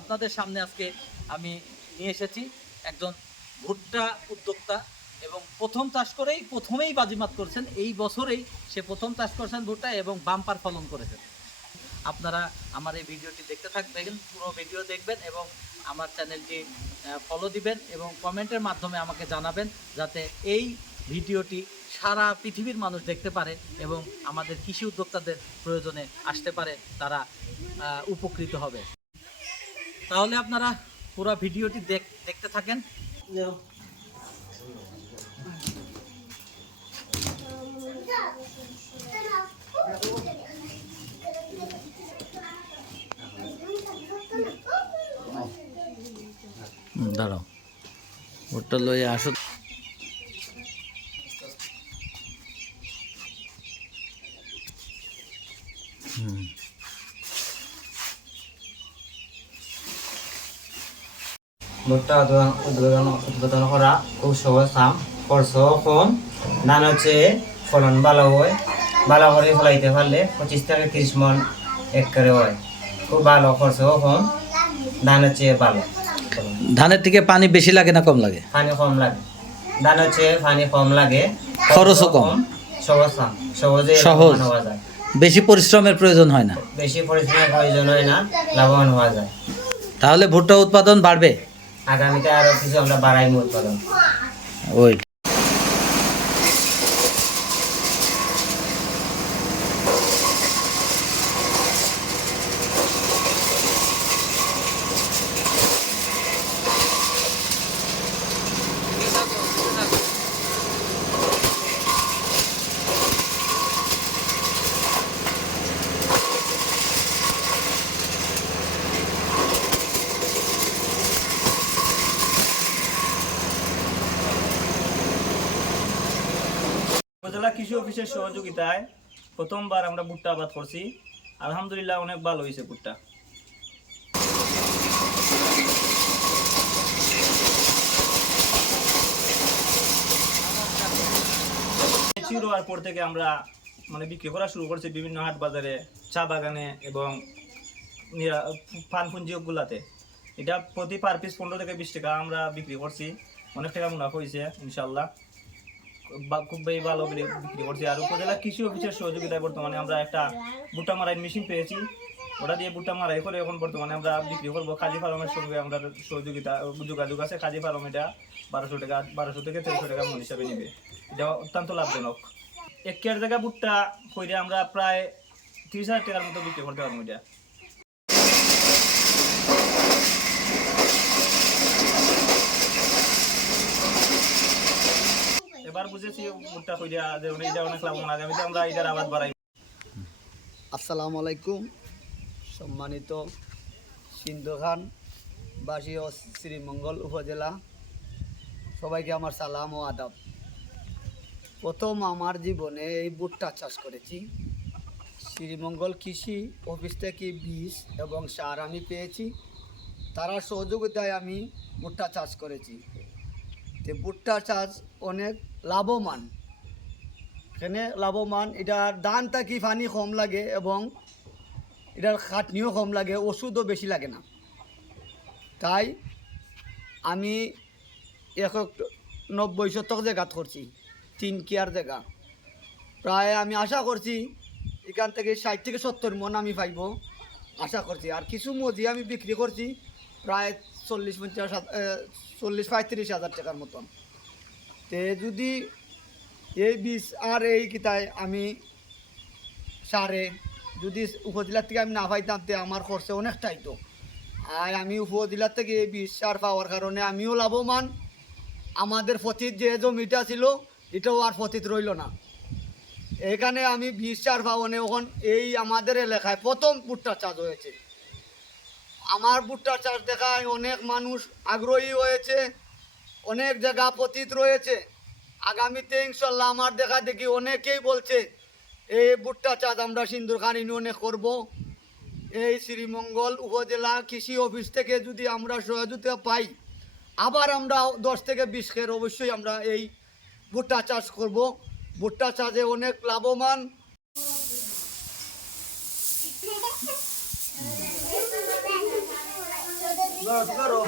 আপনাদের সামনে আজকে আমি নিয়ে এসেছি একজন ভুট্টা উদ্যোক্তা এবং প্রথম চাষ করেই প্রথমেই বাজিমাত করছেন। এই বছরেই সে প্রথম চাষ করছেন ভুট্টা এবং বাম্পার ফলন করেছেন। আপনারা আমার এই ভিডিওটি দেখতে থাকবেন পুরো ভিডিও দেখবেন এবং আমার চ্যানেলটি ফলো দিবেন এবং কমেন্টের মাধ্যমে আমাকে জানাবেন যাতে এই ভিডিওটি সারা পৃথিবীর মানুষ দেখতে পারে এবং আমাদের কৃষি উদ্যোক্তাদের প্রয়োজনে আসতে পারে, তারা উপকৃত হবে। তাহলে আপনারা পুরো ভিডিওটি দেখ- দেখতে থাকেন। দাঁড়াও। ভুট্টা লয়ে আসো। হুম। ভুট্টা উদ্বোধন করা খুব সহজ কাম। খরচ কম ধান হচ্ছে ফলন ভালো হয়। ভালো করে ফলাইতে পারলে পঁচিশ থেকে তিরিশ মন একরে হয়। খুব ভালো খরচও কম ধান হচ্ছে ভালো। ধানের থেকে পানি বেশি লাগে না কম লাগে? পানি কম লাগে। ধান হচ্ছে পানি কম লাগে। খরচও কম। সহজ কাম। সহজে সহজ। হওয়া যায়। বেশি পরিশ্রমের প্রয়োজন হয় না? বেশি পরিশ্রমের প্রয়োজন হয় না লাভবান হওয়া যায়। তাহলে ভুট্টা উৎপাদন বাড়বে? আগামীতে আরও কিছু আমরা বাড়াই উৎপাদন। ওই। উপজেলা কৃষি অফিসের সহযোগিতায় প্রথমবার আমরা ভুট্টা আবাদ করছি। আলহামদুলিল্লাহ অনেক ভালো হয়েছে ভুট্টা। পর থেকে আমরা মানে বিক্রি করা শুরু করছি বিভিন্ন হাট বাজারে, চা বাগানে এবং ফানপুঞ্জিগুলাতে এটা প্রতি পার পিস পনেরো থেকে বিশ টাকা আমরা বিক্রি করছি। অনেক টাকা মুনাফা হয়েছে ইনশাল্লাহ খুব বেশি ভালো করে বিক্রি করছি। আর উপজেলা কৃষি অফিসের সহযোগিতায় বর্তমানে আমরা একটা ভুট্টা মারাই মেশিন পেয়েছি। ওটা দিয়ে ভুট্টা মারাই করে এখন বর্তমানে আমরা বিক্রি করব। কাজী ফার্মের সঙ্গে আমরা সহযোগিতা, যোগাযোগ আছে। কাজী ফার্ম এটা বারোশো টাকা, বারোশো থেকে তেরোশো টাকা মন হিসাবে নিবে। এটা অত্যন্ত লাভজনক। এক কেয়ার জায়গা ভুট্টা কইরে আমরা প্রায় তিরিশ হাজার টাকার মতো বিক্রি করতে পারব এটা। আসসালামু আলাইকুম। সম্মানিত সিন্ধু খান বাসী ও শ্রীমঙ্গল উপজেলা। সবাইকে আমার সালাম ও আদাব। প্রথম আমার জীবনে এই ভুট্টা চাষ করেছি। শ্রীমঙ্গল কৃষি অফিস থেকে বীজ এবং সার আমি পেয়েছি। তারা সহযোগিতায় আমি ভুট্টা চাষ করেছি। তো ভুট্টা চাষ অনেক লাভবান। এখানে লাভবান, এটার দান থাকি পানি কম লাগে এবং এটার খাটনিও কম লাগে, ওষুধও বেশি লাগে না। তাই আমি এক নব্বই শতক জায়গাত করছি তিন কেয়ার জায়গা। প্রায় আমি আশা করছি এখান থেকে ষাট থেকে সত্তর মন আমি পাইব, আশা করছি। আর কিছু মজি আমি বিক্রি করছি, প্রায় চল্লিশ পঞ্চাশ চল্লিশ পঁয়ত্রিশ হাজার টাকার মতন। তে যদি এই বীজ আর এই কিতায় আমি সারে, যদি উপজেলার থেকে আমি না পাইতাম তে আমার খরচে অনেকটাই তো। আর আমি উপজেলার থেকে এই বীজ সার পাওয়ার কারণে আমিও লাভবান। আমাদের ফতির যে জমিটা ছিল, এটাও আর ফতিত রইল না। এখানে আমি বীজ সার পাওয়ানে এখন এই আমাদের এলাকায় প্রথম ভুট্টা চাষ হয়েছে। আমার ভুট্টা চাষ দেখায় অনেক মানুষ আগ্রহী হয়েছে, অনেক জায়গা পতিত রয়েছে। আগামীতে ইনশাল্লাহ আমার দেখা দেখি অনেকেই বলছে, এই ভুট্টা চাষ আমরা সিন্দুরখান ইউনিয়নে করব। এই শ্রীমঙ্গল উপজেলা কৃষি অফিস থেকে যদি আমরা সহযোগিতা পাই, আবার আমরা দশ থেকে বিশ খের অবশ্যই আমরা এই ভুট্টা চাষ করব। ভুট্টা চাষে অনেক লাভবান। করো